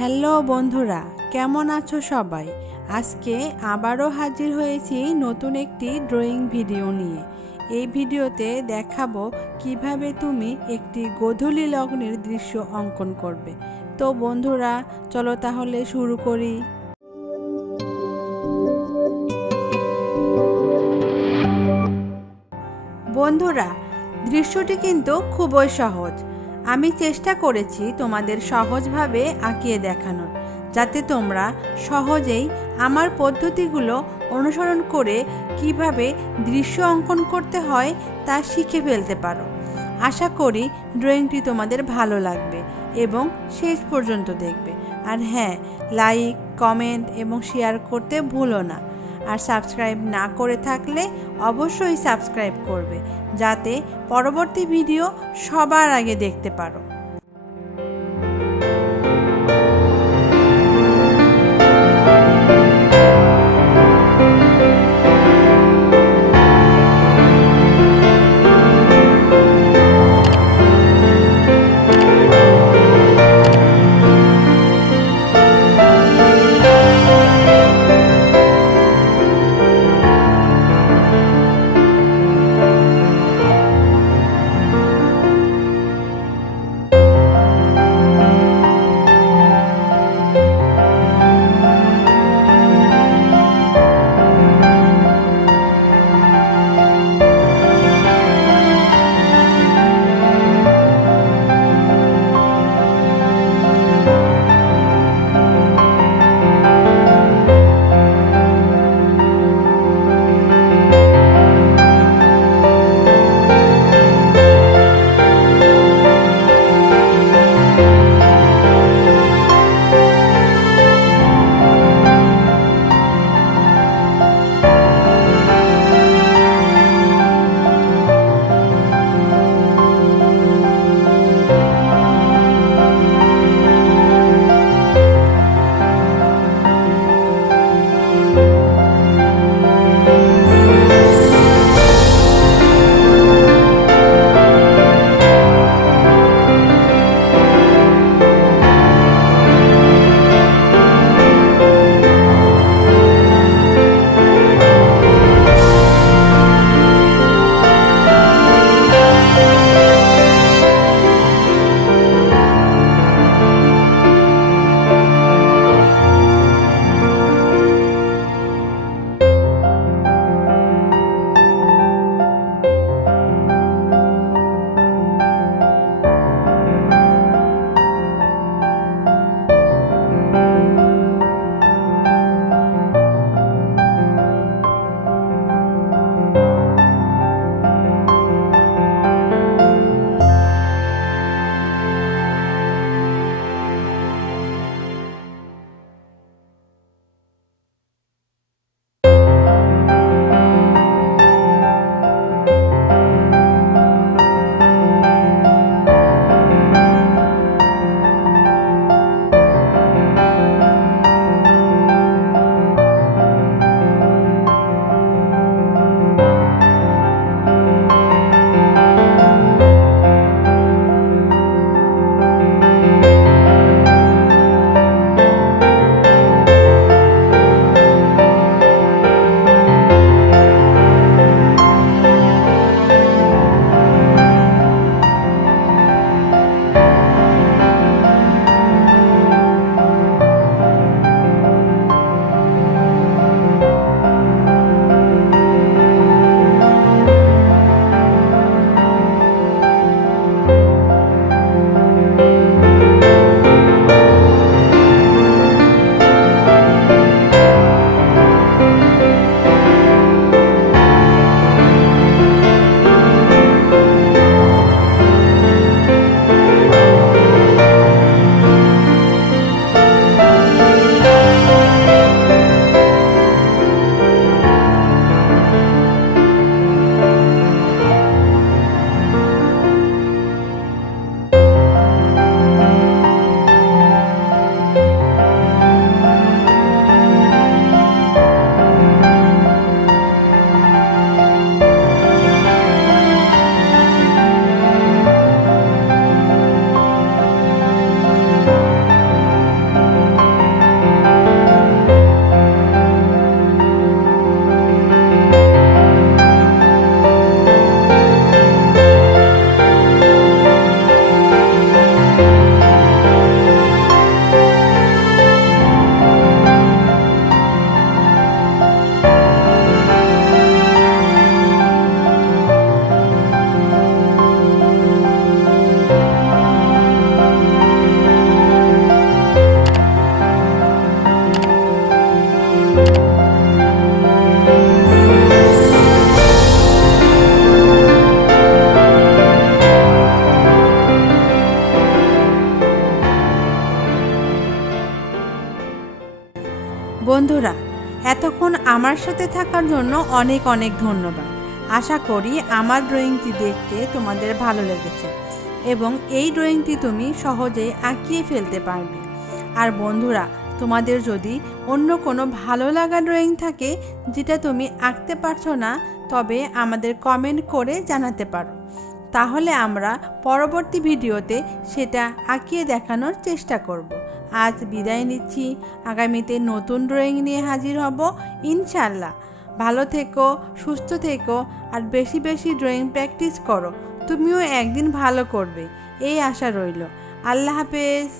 Hello বন্ধুরা, কেমন আছো সবাই? আজকে আবারও হাজির হয়েছি নতুন একটি ড্রয়িং ভিডিও নিয়ে। এই ভিডিওতে দেখাবো কিভাবে তুমি একটি গোধূলি লগ্নের দৃশ্য অঙ্কন করবে। তো বন্ধুরা, চলো তাহলে শুরু করি। বন্ধুরা, দৃশ্যটি কিন্তু খুবই সহজ। আমি চেষ্টা করেছি তোমাদের সহজভাবে আঁকিয়ে দেখানোর, যাতে তোমরা সহজেই আমার পদ্ধতিগুলো অনুসরণ করে কিভাবে দৃশ্য অঙ্কন করতে হয় তা শিখে ফেলতে পারো। আশা করি ড্রয়িংটি তোমাদের ভালো লাগবে এবং শেষ পর্যন্ত দেখবে। আর হ্যাঁ, লাইক, কমেন্ট এবং শেয়ার করতে ভুলো না। আর সাবস্ক্রাইব না করে থাকলে অবশ্যই সাবস্ক্রাইব করবে, যাতে পরবর্তী ভিডিও সবার আগে দেখতে পারো। বন্ধুরা, এতক্ষণ আমার সাথে থাকার জন্য অনেক অনেক ধন্যবাদ। আশা করি আমার ড্রয়িংটি দেখতে তোমাদের ভালো লেগেছে এবং এই ড্রয়িংটি তুমি সহজেই আঁকিয়ে ফেলতে পারবে। আর বন্ধুরা, তোমাদের যদি অন্য কোনো ভালো লাগা ড্রয়িং থাকে যেটা তুমি আঁকতে পারছো না, তবে আমাদের কমেন্ট করে জানাতে পারো। তাহলে আমরা পরবর্তী ভিডিওতে সেটা আঁকিয়ে দেখানোর চেষ্টা করব। আজ বিদায় নিচ্ছি, আগামীতে নতুন ড্রয়িং নিয়ে হাজির হব ইনশাল্লাহ। ভালো থেকো, সুস্থ থেকো আর বেশি বেশি ড্রয়িং প্র্যাকটিস করো। তুমিও একদিন ভালো করবে এই আশা রইল। আল্লাহ হাফেজ।